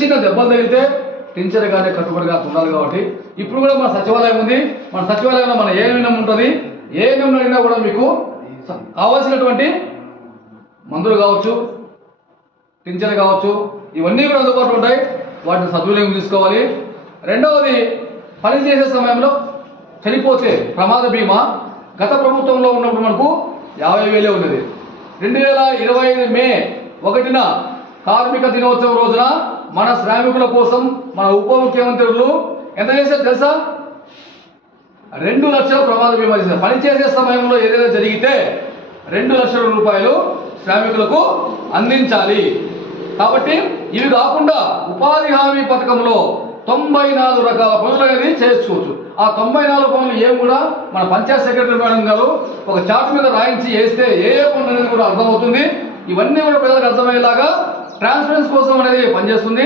చిన్న దెబ్బలు తగిలితే టీచర్గానే కట్టుబడిగా ఉండాలి. కాబట్టి ఇప్పుడు కూడా మన సచివాలయం ఉంది. మన సచివాలయంలో మన ఏఎన్ఎం ఉంటుంది. ఏఎన్ఎం అడిగినా కూడా మీకు కావాల్సినటువంటి మందులు కావచ్చు, టీచర్ కావచ్చు, ఇవన్నీ కూడా అందుబాటులో ఉంటాయి. వాటిని సద్వినియోగం తీసుకోవాలి. రెండవది, పనిచేసే సమయంలో చనిపోతే ప్రమాద బీమా గత ప్రభుత్వంలో ఉన్నప్పుడు మనకు 50,000 ఉన్నది. 2025 మే 1న కార్మిక దినోత్సవం రోజున మన శ్రామికుల కోసం మన ఉప ముఖ్యమంత్రులు ఎంత చేశారు తెలుసా? 2 లక్షల ప్రమాద బీమా చేశారు. పనిచేసే సమయంలో ఏదైనా జరిగితే 2 లక్షల రూపాయలు శ్రామికులకు అందించాలి. కాబట్టి ఇవి కాకుండా ఉపాధి హామీ పథకంలో 94 రకాల పనులు అనేది చేసుకోవచ్చు. ఆ 94 పనులు ఏం కూడా మన పంచాయత్ సెక్రటరీ మేడం గారు ఒక చార్ట్ మీద రాయించి వేస్తే ఏ పనులు అనేది కూడా అర్థమవుతుంది. ఇవన్నీ కూడా ప్రజలకు అర్థమయ్యేలాగా ట్రాన్స్పరెన్సీ కోసం అనేది పనిచేస్తుంది.